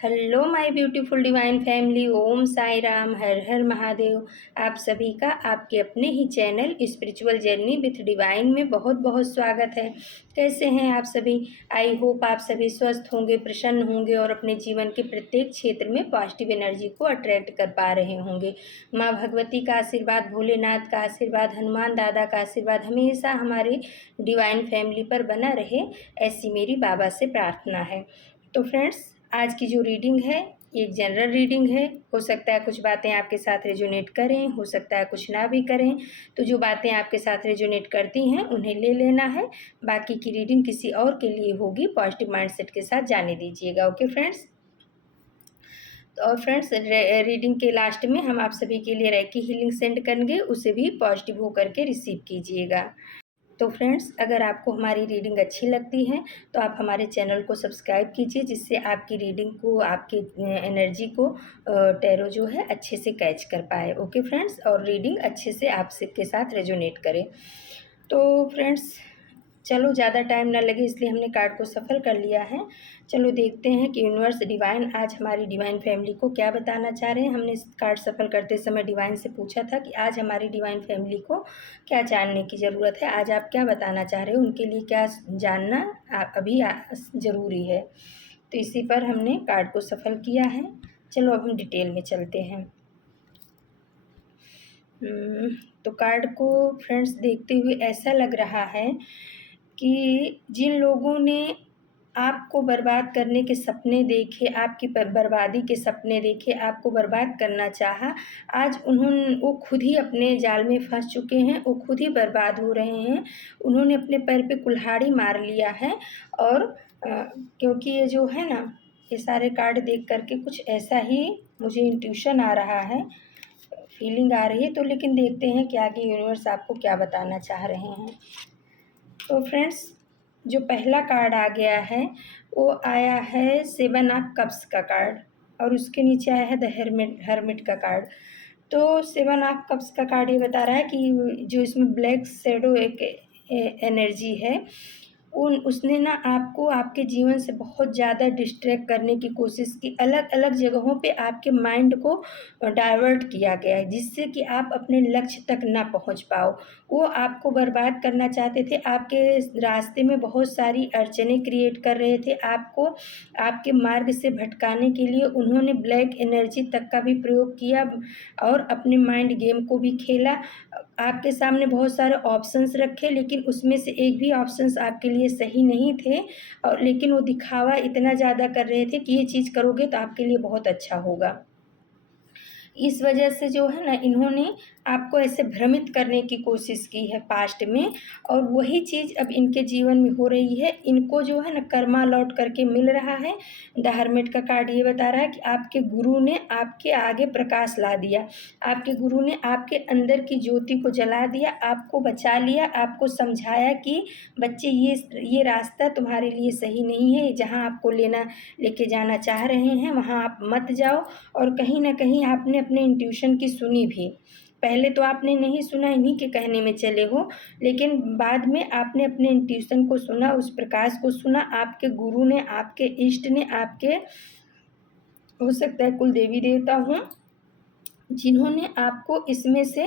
Hello my beautiful divine family. Om Sai Ram, हर हर महादेव। आप सभी का आपके अपने ही channel spiritual journey with divine में बहुत बहुत स्वागत है। कैसे हैं आप सभी? आई होप आप सभी स्वस्थ होंगे, प्रसन्न होंगे और अपने जीवन के प्रत्येक क्षेत्र में पॉजिटिव एनर्जी को अट्रैक्ट कर पा रहे होंगे। माँ भगवती का आशीर्वाद, भोलेनाथ का आशीर्वाद, हनुमान दादा का आशीर्वाद हमेशा हमारी डिवाइन फैमिली पर बना रहे, ऐसी मेरी बाबा से प्रार्थना है। तो फ्रेंड्स, आज की जो रीडिंग है ये एक जनरल रीडिंग है। हो सकता है कुछ बातें आपके साथ रेजोनेट करें, हो सकता है कुछ ना भी करें। तो जो बातें आपके साथ रेजोनेट करती हैं उन्हें ले लेना है। बाकी की रीडिंग किसी और के लिए होगी, पॉजिटिव माइंडसेट के साथ जाने दीजिएगा। Okay friends. और फ्रेंड्स, रीडिंग के लास्ट में हम आप सभी के लिए रेकी हीलिंग सेंड करेंगे, उसे भी पॉजिटिव होकर के रिसीव कीजिएगा। तो फ्रेंड्स, अगर आपको हमारी रीडिंग अच्छी लगती है तो आप हमारे चैनल को सब्सक्राइब कीजिए, जिससे आपकी रीडिंग को, आपकी एनर्जी को टैरो जो है अच्छे से कैच कर पाए। ओके फ्रेंड्स, और रीडिंग अच्छे से आप सबके साथ रेजोनेट करे। तो फ्रेंड्स, चलो ज़्यादा टाइम ना लगे इसलिए हमने कार्ड को सफल कर लिया है। चलो देखते हैं कि यूनिवर्स डिवाइन आज हमारी डिवाइन फैमिली को क्या बताना चाह रहे हैं। हमने इस कार्ड सफल करते समय डिवाइन से पूछा था कि आज हमारी डिवाइन फैमिली को क्या जानने की ज़रूरत है, आज आप क्या बताना चाह रहे हो, उनके लिए क्या जानना अभी ज़रूरी है। तो इसी पर हमने कार्ड को सफल किया है। चलो अब हम डिटेल में चलते हैं। तो कार्ड को फ्रेंड्स देखते हुए ऐसा लग रहा है कि जिन लोगों ने आपको बर्बाद करने के सपने देखे, आपकी बर्बादी के सपने देखे, आपको बर्बाद करना चाहा, आज वो खुद ही अपने जाल में फंस चुके हैं, वो खुद ही बर्बाद हो रहे हैं। उन्होंने अपने पैर पे कुल्हाड़ी मार लिया है। और क्योंकि ये जो है ना, ये सारे कार्ड देख करके कुछ ऐसा ही मुझे इंट्यूशन आ रहा है, फीलिंग आ रही है। तो लेकिन देखते हैं कि आगे यूनिवर्स आपको क्या बताना चाह रहे हैं। तो फ्रेंड्स, जो पहला कार्ड आ गया है वो आया है 7 ऑफ कप्स का कार्ड, और उसके नीचे आया है द हर्मिट का कार्ड। तो 7 ऑफ कप्स का कार्ड ये बता रहा है कि जो इसमें ब्लैक शैडो एक एनर्जी है, उसने ना आपको आपके जीवन से बहुत ज़्यादा डिस्ट्रैक्ट करने की कोशिश की। अलग अलग जगहों पे आपके माइंड को डाइवर्ट किया गया है, जिससे कि आप अपने लक्ष्य तक ना पहुंच पाओ। वो आपको बर्बाद करना चाहते थे, आपके रास्ते में बहुत सारी अड़चनें क्रिएट कर रहे थे, आपको आपके मार्ग से भटकाने के लिए उन्होंने ब्लैक एनर्जी तक का भी प्रयोग किया और अपने माइंड गेम को भी खेला। आपके सामने बहुत सारे ऑप्शंस रखे, लेकिन उसमें से एक भी ऑप्शंस आपके लिए सही नहीं थे। और लेकिन वो दिखावा इतना ज़्यादा कर रहे थे कि ये चीज़ करोगे तो आपके लिए बहुत अच्छा होगा। इस वजह से जो है ना, इन्होंने आपको ऐसे भ्रमित करने की कोशिश की है पास्ट में, और वही चीज़ अब इनके जीवन में हो रही है। इनको जो है ना कर्मा लौट करके मिल रहा है। द हर्मिट का कार्ड ये बता रहा है कि आपके गुरु ने आपके आगे प्रकाश ला दिया, आपके गुरु ने आपके अंदर की ज्योति को जला दिया, आपको बचा लिया, आपको समझाया कि बच्चे ये रास्ता तुम्हारे लिए सही नहीं है, जहाँ आपको लेके जाना चाह रहे हैं वहाँ आप मत जाओ। और कहीं ना कहीं आपने अपने इंट्यूशन की सुनी भी। पहले तो आपने नहीं सुना, इन्हीं के कहने में चले हो, लेकिन बाद में आपने अपने इंट्यूशन को सुना, उस प्रकाश को सुना। आपके गुरु ने, आपके इष्ट ने, आपके हो सकता है कुल देवी देवता हों, जिन्होंने आपको इसमें से,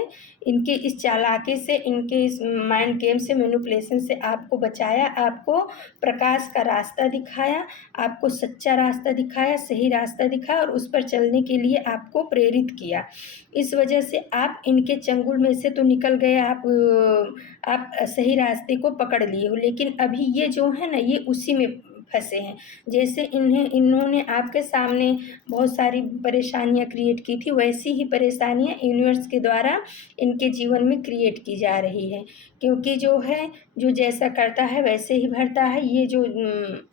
इनके इस चालाकी से, इनके इस माइंड गेम से, मैनिपुलेशन से आपको बचाया, आपको प्रकाश का रास्ता दिखाया, आपको सच्चा रास्ता दिखाया, सही रास्ता दिखाया और उस पर चलने के लिए आपको प्रेरित किया। इस वजह से आप इनके चंगुल में से तो निकल गए, आप सही रास्ते को पकड़ लिए हो, लेकिन अभी ये जो है ना, ये उसी में फंसे हैं। जैसे इन्होंने आपके सामने बहुत सारी परेशानियां क्रिएट की थी, वैसी ही परेशानियां यूनिवर्स के द्वारा इनके जीवन में क्रिएट की जा रही है। क्योंकि जो है, जो जैसा करता है वैसे ही भरता है। ये जो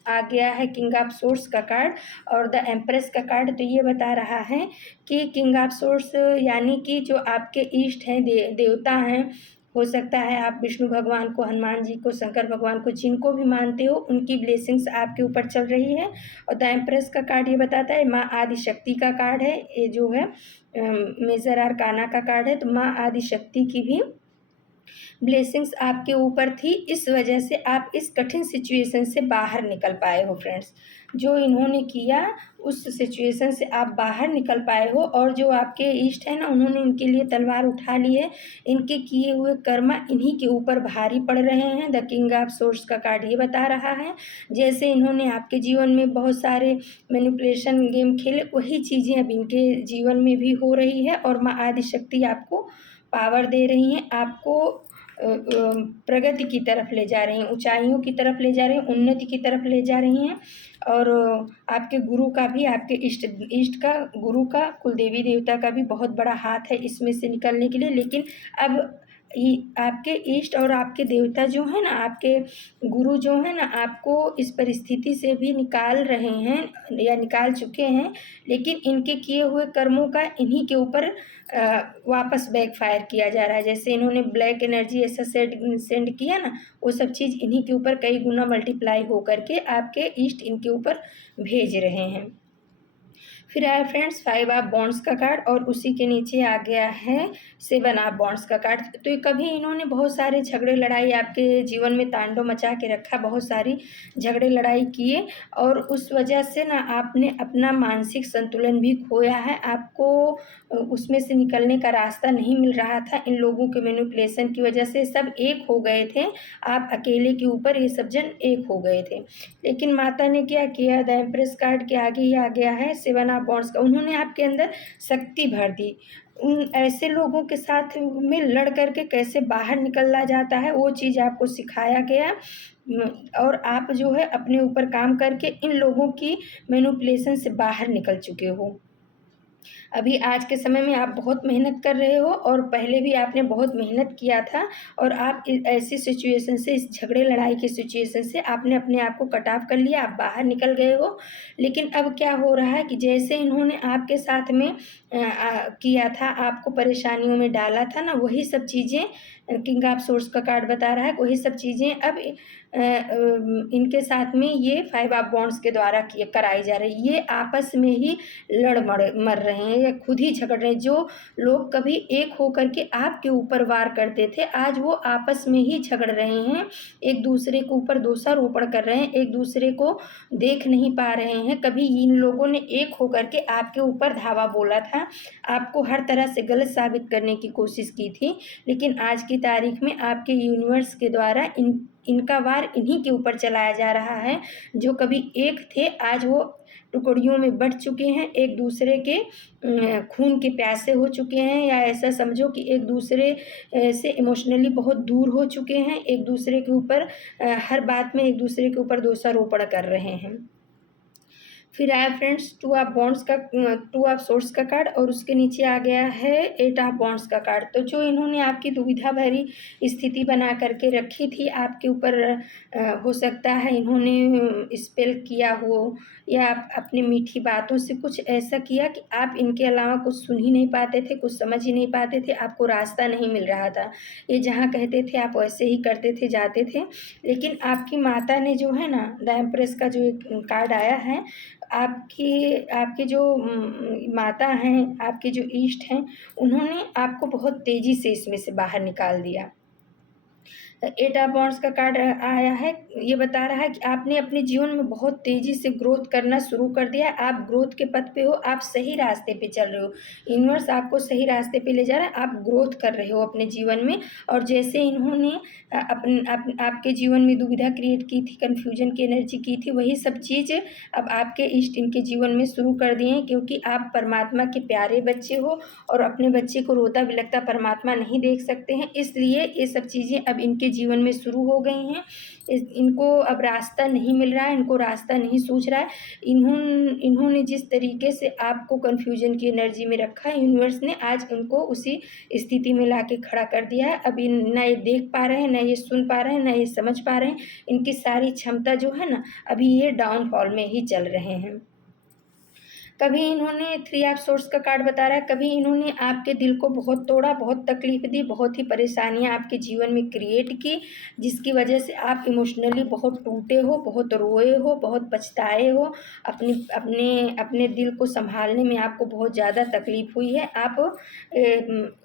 आ गया है किंग ऑफ सोर्स का कार्ड और द एम्प्रेस का कार्ड, तो ये बता रहा है कि किंग ऑफ सोर्स यानी कि जो आपके इष्ट हैं, देवता हैं, हो सकता है आप विष्णु भगवान को, हनुमान जी को, शंकर भगवान को, जिनको भी मानते हो, उनकी ब्लेसिंग्स आपके ऊपर चल रही है। और द एम्प्रेस का कार्ड ये बताता है माँ आदिशक्ति का कार्ड है। ये जो है मेजर आर्काना का कार्ड है, तो माँ आदिशक्ति की भी ब्लेसिंग्स आपके ऊपर थी, इस वजह से आप इस कठिन सिचुएशन से बाहर निकल पाए हो फ्रेंड्स। जो इन्होंने किया उस सिचुएशन से आप बाहर निकल पाए हो, और जो आपके इष्ट है ना, उन्होंने इनके लिए तलवार उठा ली है। इनके किए हुए कर्म इन्हीं के ऊपर भारी पड़ रहे हैं। द किंग ऑफ सोर्ड्स का कार्ड ये बता रहा है, जैसे इन्होंने आपके जीवन में बहुत सारे मैनिपुलेशन गेम खेले, वही चीज़ें अब इनके जीवन में भी हो रही है, और माँ आदिशक्ति आपको पावर दे रही हैं, आपको प्रगति की तरफ ले जा रही हैं, ऊंचाइयों की तरफ ले जा रही हैं, उन्नति की तरफ ले जा रही हैं। और आपके गुरु का भी, आपके इष्ट का, गुरु का, कुलदेवी देवता का भी बहुत बड़ा हाथ है इसमें से निकलने के लिए। लेकिन अब आपके इष्ट और आपके देवता जो है ना, आपके गुरु जो है ना, आपको इस परिस्थिति से भी निकाल रहे हैं या निकाल चुके हैं। लेकिन इनके किए हुए कर्मों का इन्हीं के ऊपर वापस बैकफायर किया जा रहा है। जैसे इन्होंने ब्लैक एनर्जी ऐसा सेंड किया ना, वो सब चीज़ इन्हीं के ऊपर कई गुना मल्टीप्लाई हो करके आपके ईस्ट इनके ऊपर भेज रहे हैं। फिर आया फ्रेंड्स 5 ऑफ बॉन्ड्स का कार्ड, और उसी के नीचे आ गया है 7 ऑफ बॉन्ड्स का कार्ड। तो कभी इन्होंने बहुत सारे झगड़े लड़ाई आपके जीवन में तांडव मचा के रखा, बहुत सारी झगड़े लड़ाई किए, और उस वजह से ना आपने अपना मानसिक संतुलन भी खोया है। आपको उसमें से निकलने का रास्ता नहीं मिल रहा था। इन लोगों के मैनिपुलेशन की वजह से सब एक हो गए थे, आप अकेले के ऊपर ये सब जन एक हो गए थे। लेकिन माता ने क्या किया, द एम्प्रेस कार्ड के आगे ही आ गया है 7 ऑफ बॉन्ड्स का। उन्होंने आपके अंदर शक्ति भर दी। उन ऐसे लोगों के साथ में लड़ करके कैसे बाहर निकला जाता है, वो चीज़ आपको सिखाया गया। और आप जो है अपने ऊपर काम करके इन लोगों की मैनिपुलेशन से बाहर निकल चुके हो। अभी आज के समय में आप बहुत मेहनत कर रहे हो, और पहले भी आपने बहुत मेहनत किया था, और आप ऐसी सिचुएशन से, इस झगड़े लड़ाई की सिचुएशन से आपने अपने आप को कट ऑफ कर लिया, आप बाहर निकल गए हो। लेकिन अब क्या हो रहा है कि जैसे इन्होंने आपके साथ में किया था, आपको परेशानियों में डाला था ना, वही सब चीज़ें किंग ऑफ सोर्स का कार्ड बता रहा है, वही सब चीज़ें अब इनके साथ में ये 5 ऑफ बॉन्ड्स के द्वारा कराई जा रही है। ये आपस में ही लड़ मर रहे हैं या खुद ही झगड़ रहे हैं। जो लोग कभी एक होकर के आपके ऊपर वार करते थे, आज वो आपस में ही झगड़ रहे हैं, एक दूसरे के ऊपर दोषारोपण कर रहे हैं, एक दूसरे को देख नहीं पा रहे हैं। कभी इन लोगों ने एक होकर के आपके ऊपर धावा बोला था, आपको हर तरह से गलत साबित करने की कोशिश की थी। लेकिन आज की तारीख में आपके यूनिवर्स के द्वारा इनका वार इन्हीं के ऊपर चलाया जा रहा है। जो कभी एक थे, आज वो टुकड़ियों में बँट चुके हैं, एक दूसरे के खून के प्यासे हो चुके हैं, या ऐसा समझो कि एक दूसरे से इमोशनली बहुत दूर हो चुके हैं, एक दूसरे के ऊपर हर बात में एक दूसरे के ऊपर दोषारोपण कर रहे हैं। फिर आया फ्रेंड्स 2 ऑफ बॉन्ड्स का 2 ऑफ सोर्स का कार्ड, और उसके नीचे आ गया है 8 ऑफ बॉन्ड्स का कार्ड। तो जो इन्होंने आपकी दुविधा भरी स्थिति बना करके रखी थी आपके ऊपर, हो सकता है इन्होंने स्पेल किया हो, या अपनी मीठी बातों से कुछ ऐसा किया कि आप इनके अलावा कुछ सुन ही नहीं पाते थे, कुछ समझ ही नहीं पाते थे, आपको रास्ता नहीं मिल रहा था। ये जहाँ कहते थे आप वैसे ही करते थे, जाते थे। लेकिन आपकी माता ने जो है ना, द एम्प्रेस का जो एक कार्ड आया है, आपकी जो माता हैं, आपके जो इष्ट हैं, उन्होंने आपको बहुत तेज़ी से इसमें से बाहर निकाल दिया। 8 ऑफ बॉन्ड्स का कार्ड आया है, ये बता रहा है कि आपने अपने जीवन में बहुत तेज़ी से ग्रोथ करना शुरू कर दिया है। आप ग्रोथ के पथ पे हो, आप सही रास्ते पे चल रहे हो, यूनिवर्स आपको सही रास्ते पे ले जा रहा है, आप ग्रोथ कर रहे हो अपने जीवन में। और जैसे इन्होंने आपके जीवन में दुविधा क्रिएट की थी, कन्फ्यूजन की एनर्जी की थी, वही सब चीज़ अब आपके इष्ट इनके जीवन में शुरू कर दिए हैं। क्योंकि आप परमात्मा के प्यारे बच्चे हो, और अपने बच्चे को रोता बिलखता परमात्मा नहीं देख सकते हैं, इसलिए ये सब चीज़ें अब इनके जीवन में शुरू हो गई हैं। इनको अब रास्ता नहीं मिल रहा है, इनको रास्ता नहीं सूझ रहा है। इन्होंने जिस तरीके से आपको कन्फ्यूजन की एनर्जी में रखा है, यूनिवर्स ने आज उनको उसी स्थिति में ला के खड़ा कर दिया है। अब ना ये देख पा रहे हैं, ना ये सुन पा रहे हैं, ना ये समझ पा रहे हैं। इनकी सारी क्षमता जो है ना, अभी ये डाउनफॉल में ही चल रहे हैं। कभी इन्होंने थ्री ऑफ सोर्स का कार्ड बता रहा है, कभी इन्होंने आपके दिल को बहुत तोड़ा, बहुत तकलीफ दी, बहुत ही परेशानियां आपके जीवन में क्रिएट की, जिसकी वजह से आप इमोशनली बहुत टूटे हो, बहुत रोए हो, बहुत पछताए हो। अपनी अपने अपने दिल को संभालने में आपको बहुत ज़्यादा तकलीफ हुई है। आप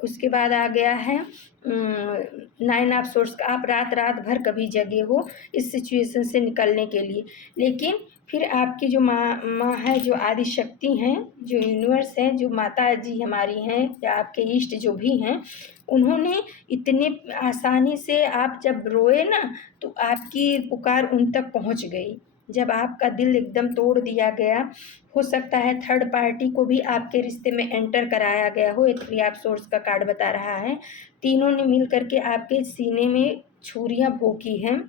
उसके बाद आ गया है नाइन ऑफ सोर्स का। आप रात रात भर कभी जगे हो इस सिचुएशन से निकलने के लिए, लेकिन फिर आपकी जो माँ है, जो आदि शक्ति हैं, जो यूनिवर्स है, जो माता जी हमारी हैं या आपके इष्ट जो भी हैं, उन्होंने इतने आसानी से आप जब रोए ना तो आपकी पुकार उन तक पहुंच गई। जब आपका दिल एकदम तोड़ दिया गया, हो सकता है थर्ड पार्टी को भी आपके रिश्ते में एंटर कराया गया हो। ये थ्री ऑफ सोर्स का कार्ड बता रहा है। तीनों ने मिल करके आपके सीने में छुरियां भोंकी हैं,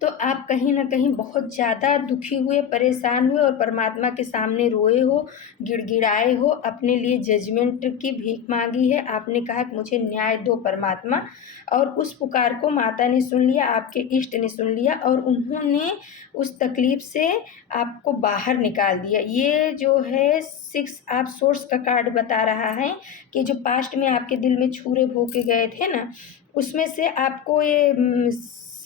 तो आप कहीं ना कहीं बहुत ज़्यादा दुखी हुए, परेशान हुए और परमात्मा के सामने रोए हो, गिड़गिड़ाए हो, अपने लिए जजमेंट की भीख मांगी है। आपने कहा कि मुझे न्याय दो परमात्मा, और उस पुकार को माता ने सुन लिया, आपके इष्ट ने सुन लिया और उन्होंने उस तकलीफ से आपको बाहर निकाल दिया। ये जो है सिक्स ऑफ सोर्स का कार्ड बता रहा है कि जो पास्ट में आपके दिल में छुरे भोंके गए थे ना, उसमें से आपको ये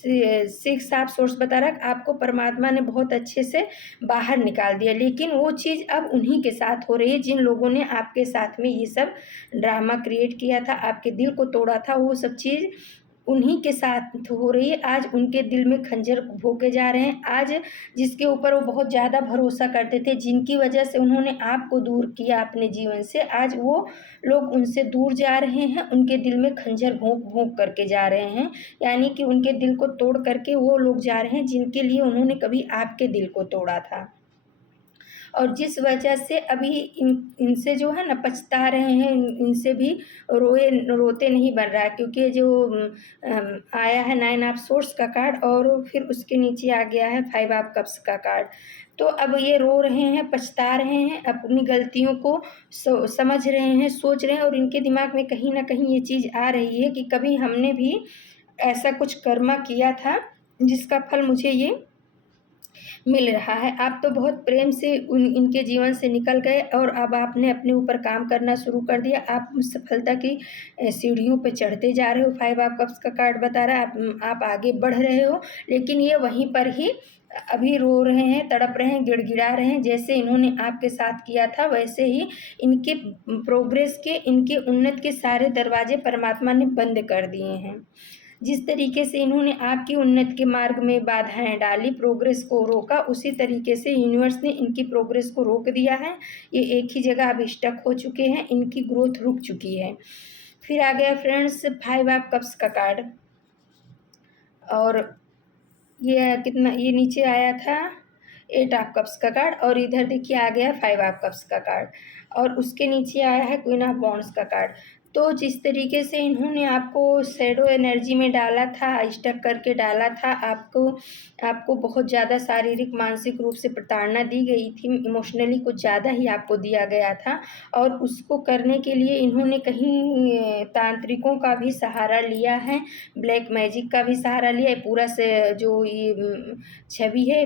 सिक्स ऑफ सोर्स बता रहा है आपको परमात्मा ने बहुत अच्छे से बाहर निकाल दिया। लेकिन वो चीज़ अब उन्हीं के साथ हो रही है जिन लोगों ने आपके साथ में ये सब ड्रामा क्रिएट किया था, आपके दिल को तोड़ा था। वो सब चीज़ उन्हीं के साथ हो रही है। आज उनके दिल में खंजर भोंके जा रहे हैं। आज जिसके ऊपर वो बहुत ज़्यादा भरोसा करते थे, जिनकी वजह से उन्होंने आपको दूर किया अपने जीवन से, आज वो लोग उनसे दूर जा रहे हैं। उनके दिल में खंजर भोंक भोंक करके जा रहे हैं, यानी कि उनके दिल को तोड़ करके वो लोग जा रहे हैं जिनके लिए उन्होंने कभी आपके दिल को तोड़ा था, और जिस वजह से अभी इनसे जो है ना पछता रहे हैं। इनसे भी रोते नहीं बन रहा है, क्योंकि जो आया है नाइन ऑफ सोर्स का कार्ड और फिर उसके नीचे आ गया है फाइव ऑफ कप्स का कार्ड। तो अब ये रो रहे हैं, पछता रहे हैं, अपनी गलतियों को समझ रहे हैं, सोच रहे हैं, और इनके दिमाग में कहीं ना कहीं ये चीज़ आ रही है कि कभी हमने भी ऐसा कुछ कर्मा किया था जिसका फल मुझे ये मिल रहा है। आप तो बहुत प्रेम से इनके जीवन से निकल गए और अब आपने अपने ऊपर काम करना शुरू कर दिया। आप सफलता की सीढ़ियों पे चढ़ते जा रहे हो। फाइव ऑफ कप्स का कार्ड बता रहा है आप आगे बढ़ रहे हो, लेकिन ये वहीं पर ही अभी रो रहे हैं, तड़प रहे हैं, गिड़गिड़ा रहे हैं। जैसे इन्होंने आपके साथ किया था वैसे ही इनके प्रोग्रेस के, इनके उन्नत के सारे दरवाजे परमात्मा ने बंद कर दिए हैं। जिस तरीके से इन्होंने आपकी उन्नति के मार्ग में बाधाएं डाली, प्रोग्रेस को रोका, उसी तरीके से यूनिवर्स ने इनकी प्रोग्रेस को रोक दिया है। ये एक ही जगह अब स्टक हो चुके हैं, इनकी ग्रोथ रुक चुकी है। फिर आ गया फ्रेंड्स फाइव ऑफ कप्स का कार्ड, और ये कितना, ये नीचे आया था एट ऑफ कप्स का कार्ड, और इधर देखिए आ गया फाइव ऑफ कप्स का कार्ड, और उसके नीचे आया है क्वीन ऑफ वॉन्ड्स का कार्ड। तो जिस तरीके से इन्होंने आपको शैडो एनर्जी में डाला था, स्टक करके डाला था, आपको बहुत ज़्यादा शारीरिक मानसिक रूप से प्रताड़ना दी गई थी, इमोशनली कुछ ज़्यादा ही आपको दिया गया था, और उसको करने के लिए इन्होंने कहीं तांत्रिकों का भी सहारा लिया है, ब्लैक मैजिक का भी सहारा लिया है। पूरा से जो ये छवि है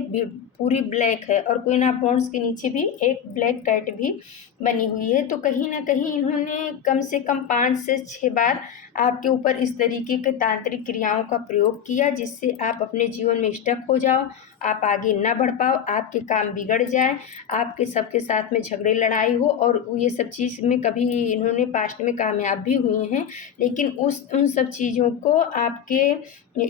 पूरी ब्लैक है, और क्वीन ऑफ वॉन्ड्स के नीचे भी एक ब्लैक कैट भी बनी हुई है। तो कहीं ना कहीं इन्होंने कम से कम 5 से 6 बार आपके ऊपर इस तरीके के तांत्रिक क्रियाओं का प्रयोग किया, जिससे आप अपने जीवन में स्टक हो जाओ, आप आगे ना बढ़ पाओ, आपके काम बिगड़ जाए, आपके सबके साथ में झगड़े लड़ाई हो, और ये सब चीज़ में कभी इन्होंने पास्ट में कामयाब भी हुई हैं। लेकिन उन सब चीज़ों को आपके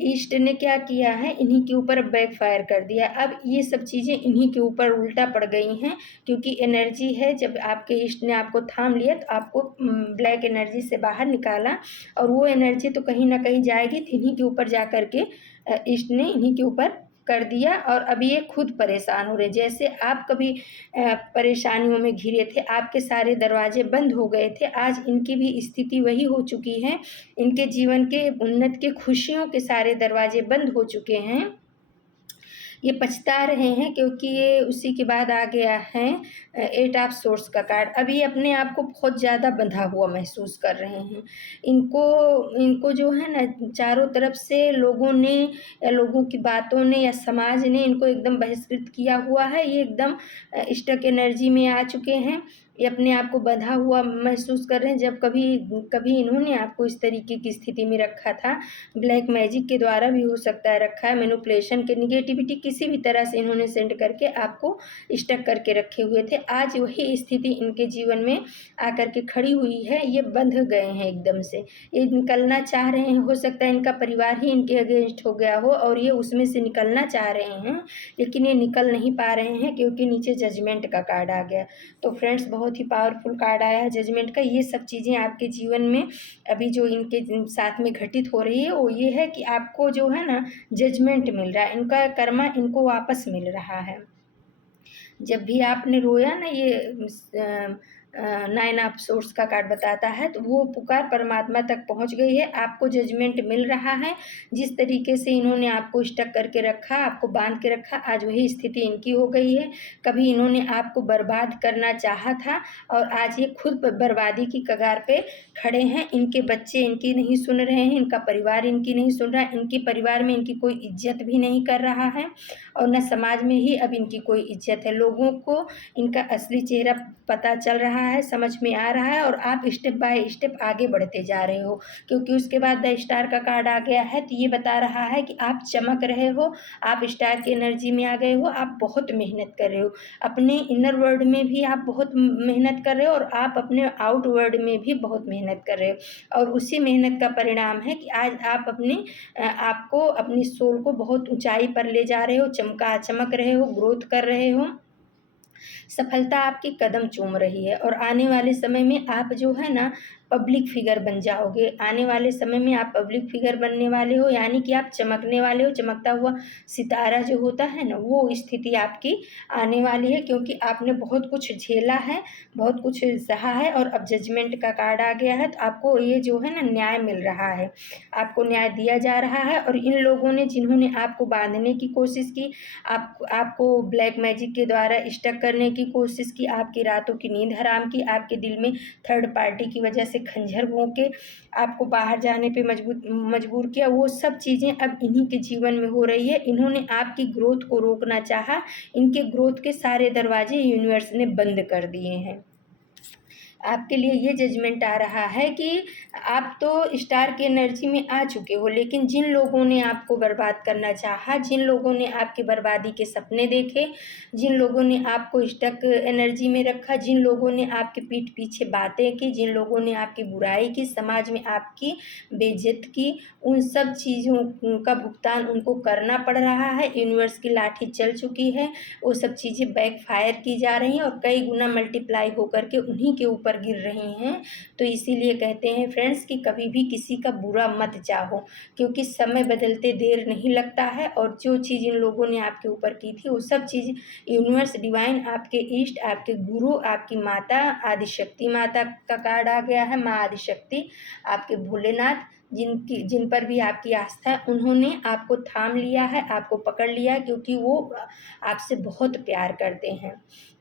इष्ट ने क्या किया है, इन्हीं के ऊपर बैकफायर कर दिया। अब ये सब चीज़ें इन्हीं के ऊपर उल्टा पड़ गई हैं, क्योंकि एनर्जी है, जब आपके इष्ट ने आपको थाम लिया तो आपको ब्लैक एनर्जी से बाहर निकाला, और वो एनर्जी तो कहीं ना कहीं जाएगी, तो इन्हीं के ऊपर जा कर के इष्ट ने इन्हीं के ऊपर कर दिया, और अभी ये खुद परेशान हो रहे। जैसे आप कभी परेशानियों में घिरे थे, आपके सारे दरवाजे बंद हो गए थे, आज इनकी भी स्थिति वही हो चुकी है। इनके जीवन के उन्नत के खुशियों के सारे दरवाजे बंद हो चुके हैं। ये पछता रहे हैं क्योंकि ये उसी के बाद आ गया है 8 ऑफ सोर्स का कार्ड। अब ये अपने आप को बहुत ज़्यादा बंधा हुआ महसूस कर रहे हैं। इनको इनको जो है ना चारों तरफ से लोगों ने या लोगों की बातों ने या समाज ने इनको एकदम बहिष्कृत किया हुआ है। ये एकदम स्टक एनर्जी में आ चुके हैं। ये अपने आप को बंधा हुआ महसूस कर रहे हैं। जब कभी कभी इन्होंने आपको इस तरीके की स्थिति में रखा था, ब्लैक मैजिक के द्वारा भी हो सकता है रखा है, मैनिपुलेशन के नेगेटिविटी किसी भी तरह से इन्होंने सेंड करके आपको स्टक करके रखे हुए थे। आज वही स्थिति इनके जीवन में आकर के खड़ी हुई है। ये बंध गए हैं एकदम से, ये निकलना चाह रहे हैं। हो सकता है इनका परिवार ही इनके अगेंस्ट हो गया हो और ये उसमें से निकलना चाह रहे हैं, लेकिन ये निकल नहीं पा रहे हैं क्योंकि नीचे जजमेंट का कार्ड आ गया। तो फ्रेंड्स, बहुत ही पावरफुल कार्ड आया है जजमेंट का। ये सब चीज़ें आपके जीवन में अभी जो इनके साथ में घटित हो रही है वो ये है कि आपको जो है ना जजमेंट मिल रहा है, इनका कर्मा इनको वापस मिल रहा है। जब भी आपने रोया ना, ये 9 ऑफ सोर्स का कार्ड बताता है, तो वो पुकार परमात्मा तक पहुंच गई है। आपको जजमेंट मिल रहा है। जिस तरीके से इन्होंने आपको स्टक करके रखा, आपको बांध के रखा, आज वही स्थिति इनकी हो गई है। कभी इन्होंने आपको बर्बाद करना चाहा था और आज ये खुद बर्बादी की कगार पे खड़े हैं। इनके बच्चे इनकी नहीं सुन रहे हैं, इनका परिवार इनकी नहीं सुन रहा है, इनके परिवार में इनकी कोई इज्जत भी नहीं कर रहा है और न समाज में ही अब इनकी कोई इज्जत है। लोगों को इनका असली चेहरा पता चल रहा है, समझ में आ रहा है और आप स्टेप बाय स्टेप आगे बढ़ते जा रहे हो, क्योंकि उसके बाद द स्टार का कार्ड आ गया है। तो ये बता रहा है कि आप चमक रहे हो, आप स्टार की एनर्जी में आ गए हो, आप बहुत मेहनत कर रहे हो। अपने इनर वर्ल्ड में भी आप बहुत मेहनत कर रहे हो और आप अपने आउट वर्ल्ड में भी बहुत मेहनत कर रहे हो और उसी मेहनत का परिणाम है कि आज आप आपको अपनी सोल को बहुत ऊंचाई पर ले जा रहे हो, चमक रहे हो, ग्रोथ कर रहे हो। सफलता आपकी कदम चूम रही है और आने वाले समय में आप जो है ना पब्लिक फिगर बन जाओगे। आने वाले समय में आप पब्लिक फिगर बनने वाले हो, यानी कि आप चमकने वाले हो। चमकता हुआ सितारा जो होता है ना, वो स्थिति आपकी आने वाली है, क्योंकि आपने बहुत कुछ झेला है, बहुत कुछ सहा है और अब जजमेंट का कार्ड आ गया है। तो आपको ये जो है ना न्याय मिल रहा है, आपको न्याय दिया जा रहा है। और इन लोगों ने जिन्होंने आपको बांधने की कोशिश की, आपको ब्लैक मैजिक के द्वारा स्टक करने की कोशिश की, आपकी रातों की नींद हराम की, आपके दिल में थर्ड पार्टी की वजह से खंजर भोंके आपको बाहर जाने पे मजबूर किया, वो सब चीज़ें अब इन्हीं के जीवन में हो रही है। इन्होंने आपकी ग्रोथ को रोकना चाहा, इनके ग्रोथ के सारे दरवाजे यूनिवर्स ने बंद कर दिए हैं। आपके लिए ये जजमेंट आ रहा है कि आप तो स्टार की एनर्जी में आ चुके हो, लेकिन जिन लोगों ने आपको बर्बाद करना चाहा, जिन लोगों ने आपकी बर्बादी के सपने देखे, जिन लोगों ने आपको स्टक एनर्जी में रखा, जिन लोगों ने आपके पीठ पीछे बातें की, जिन लोगों ने आपकी बुराई की, समाज में आपकी बेइज्जत की, उन सब चीज़ों का भुगतान उनको करना पड़ रहा है। यूनिवर्स की लाठी चल चुकी है, वो सब चीज़ें बैकफायर की जा रही हैं और कई गुना मल्टीप्लाई होकर के उन्हीं के ऊपर गिर रही हैं। तो इसीलिए कहते हैं फ्रेंड्स कि कभी भी किसी का बुरा मत चाहो, क्योंकि समय बदलते देर नहीं लगता है और जो चीज़ इन लोगों ने आपके ऊपर की थी वो सब चीज़ यूनिवर्स डिवाइन, आपके इष्ट, आपके गुरु, आपकी माता आदिशक्ति माता का कार्ड आ गया है, माँ आदिशक्ति, आपके भोलेनाथ, जिन पर भी आपकी आस्था है, उन्होंने आपको थाम लिया है, आपको पकड़ लिया है, क्योंकि वो आपसे बहुत प्यार करते हैं।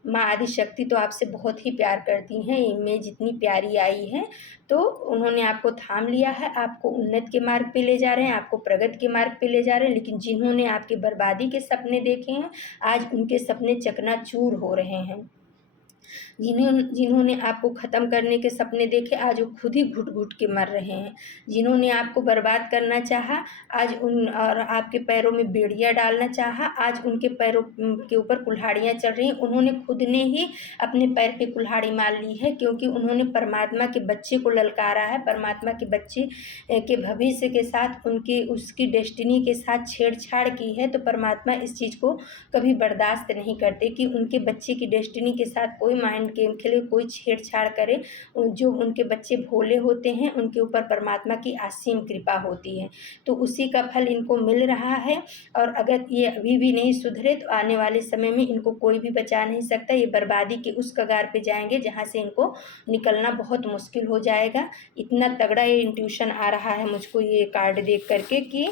माँ आदिशक्ति तो आपसे बहुत ही प्यार करती हैं। इमेज इतनी प्यारी आई है, तो उन्होंने आपको थाम लिया है, आपको उन्नत के मार्ग पे ले जा रहे हैं, आपको प्रगति के मार्ग पे ले जा रहे हैं। लेकिन जिन्होंने आपकी बर्बादी के सपने देखे हैं, आज उनके सपने चकनाचूर हो रहे हैं। जिन्होंने आपको ख़त्म करने के सपने देखे, आज वो खुद ही घुट-घुट के मर रहे हैं। जिन्होंने आपको बर्बाद करना चाहा, आज और आपके पैरों में बेड़ियाँ डालना चाहा, आज उनके पैरों के ऊपर कुल्हाड़ियाँ चल रही हैं। उन्होंने खुद ने ही अपने पैर पे कुल्हाड़ी मार ली है, क्योंकि उन्होंने परमात्मा के बच्चे को ललकारा है। परमात्मा के बच्चे के भविष्य के साथ उसकी डेस्टिनी के साथ छेड़छाड़ की है। तो परमात्मा इस चीज़ को कभी बर्दाश्त नहीं करते कि उनके बच्चे की डेस्टिनी के साथ कोई कोई माइंड गेम खेले, कोई छेड़छाड़ करे। जो उनके बच्चे भोले होते हैं उनके ऊपर परमात्मा की असीम कृपा होती है, तो उसी का फल इनको मिल रहा है। और अगर ये अभी भी नहीं सुधरे तो आने वाले समय में इनको कोई भी बचा नहीं सकता। ये बर्बादी के उस कगार पे जाएंगे जहाँ से इनको निकलना बहुत मुश्किल हो जाएगा। इतना तगड़ा ये इंट्यूशन आ रहा है मुझको ये कार्ड देख करके कि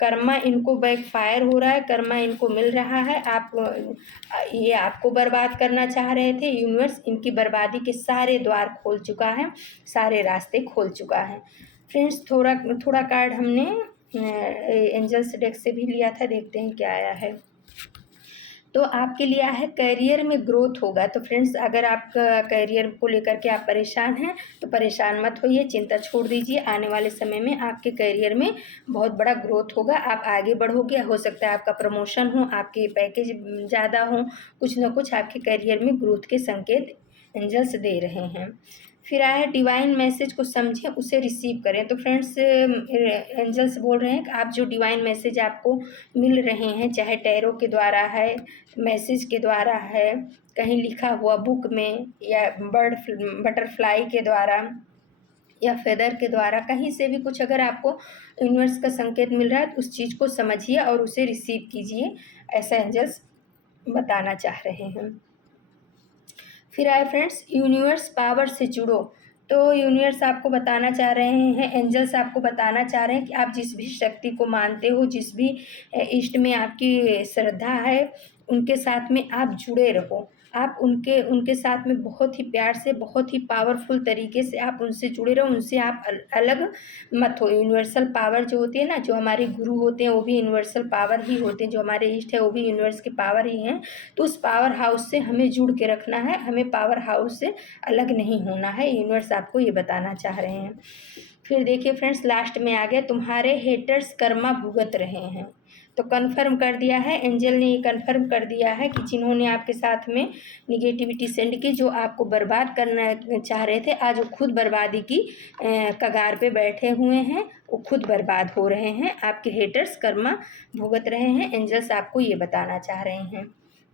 कर्मा इनको बैकफायर हो रहा है, कर्मा इनको मिल रहा है। ये आपको बर्बाद करना चाह रहे थे, यूनिवर्स इनकी बर्बादी के सारे द्वार खोल चुका है, सारे रास्ते खोल चुका है। फ्रेंड्स, थोड़ा थोड़ा कार्ड हमने एंजल्स डेक से भी लिया था, देखते हैं क्या आया है। तो आपके लिए है करियर में ग्रोथ होगा। तो फ्रेंड्स, अगर आपका करियर को लेकर के आप परेशान हैं तो परेशान मत होइए, चिंता छोड़ दीजिए। आने वाले समय में आपके करियर में बहुत बड़ा ग्रोथ होगा, आप आगे बढ़ोगे। हो सकता है आपका प्रमोशन हो, आपके पैकेज ज़्यादा हो, कुछ ना कुछ आपके करियर में ग्रोथ के संकेत एंजल्स दे रहे हैं। फिर आया है डिवाइन मैसेज को समझें, उसे रिसीव करें। तो फ्रेंड्स, एंजल्स बोल रहे हैं कि आप जो डिवाइन मैसेज आपको मिल रहे हैं, चाहे टैरो के द्वारा है, मैसेज के द्वारा है, कहीं लिखा हुआ बुक में, या बटरफ्लाई के द्वारा या फेदर के द्वारा, कहीं से भी कुछ अगर आपको यूनिवर्स का संकेत मिल रहा है तो उस चीज़ को समझिए और उसे रिसीव कीजिए, ऐसा एंजल्स बताना चाह रहे हैं। फिर आए फ्रेंड्स, यूनिवर्स पावर से जुड़ो। तो यूनिवर्स आपको बताना चाह रहे हैं, एंजल्स आपको बताना चाह रहे हैं कि आप जिस भी शक्ति को मानते हो, जिस भी इष्ट में आपकी श्रद्धा है, उनके साथ में आप जुड़े रहो। आप उनके साथ में बहुत ही प्यार से, बहुत ही पावरफुल तरीके से आप उनसे जुड़े रहो, उनसे आप अलग मत हो। यूनिवर्सल पावर जो होती है ना, जो हमारे गुरु होते हैं वो भी यूनिवर्सल पावर ही होते हैं, जो हमारे इष्ट है वो भी यूनिवर्स की पावर ही हैं। तो उस पावर हाउस से हमें जुड़ के रखना है, हमें पावर हाउस से अलग नहीं होना है, यूनिवर्स आपको ये बताना चाह रहे हैं। फिर देखिए फ्रेंड्स, लास्ट में आ गया तुम्हारे हेटर्स कर्मा भुगत रहे हैं। तो कन्फर्म कर दिया है, एंजल ने ये कन्फर्म कर दिया है कि जिन्होंने आपके साथ में निगेटिविटी सेंड की, जो आपको बर्बाद करना चाह रहे थे, आज वो खुद बर्बादी की कगार पे बैठे हुए हैं, वो खुद बर्बाद हो रहे हैं। आपके हेटर्स कर्मा भुगत रहे हैं, एंजल्स आपको ये बताना चाह रहे हैं।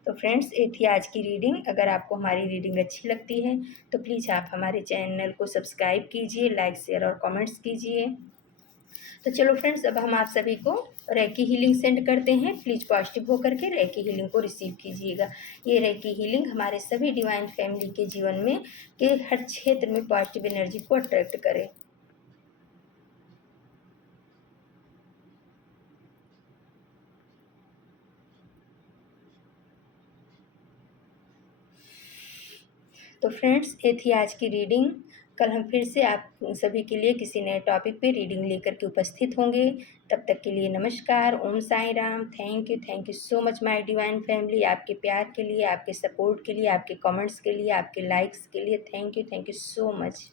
तो फ्रेंड्स, ये थी आज की रीडिंग। अगर आपको हमारी रीडिंग अच्छी लगती है तो प्लीज़ आप हमारे चैनल को सब्सक्राइब कीजिए, लाइक शेयर और कमेंट्स कीजिए। तो चलो फ्रेंड्स, अब हम आप सभी को रेकी हीलिंग सेंड करते हैं। प्लीज़ पॉजिटिव होकर के रेकी हीलिंग को रिसीव कीजिएगा। ये रेकी हीलिंग हमारे सभी डिवाइन फैमिली के जीवन में के हर क्षेत्र में पॉजिटिव एनर्जी को अट्रैक्ट करे। तो फ्रेंड्स, ये थी आज की रीडिंग। कल हम फिर से आप सभी के लिए किसी नए टॉपिक पे रीडिंग लेकर के उपस्थित होंगे। तब तक के लिए नमस्कार, Om Sai Ram. Thank you so much my divine family. आपके प्यार के लिए, आपके सपोर्ट के लिए, आपके कमेंट्स के लिए, आपके लाइक्स के लिए थैंक यू सो मच।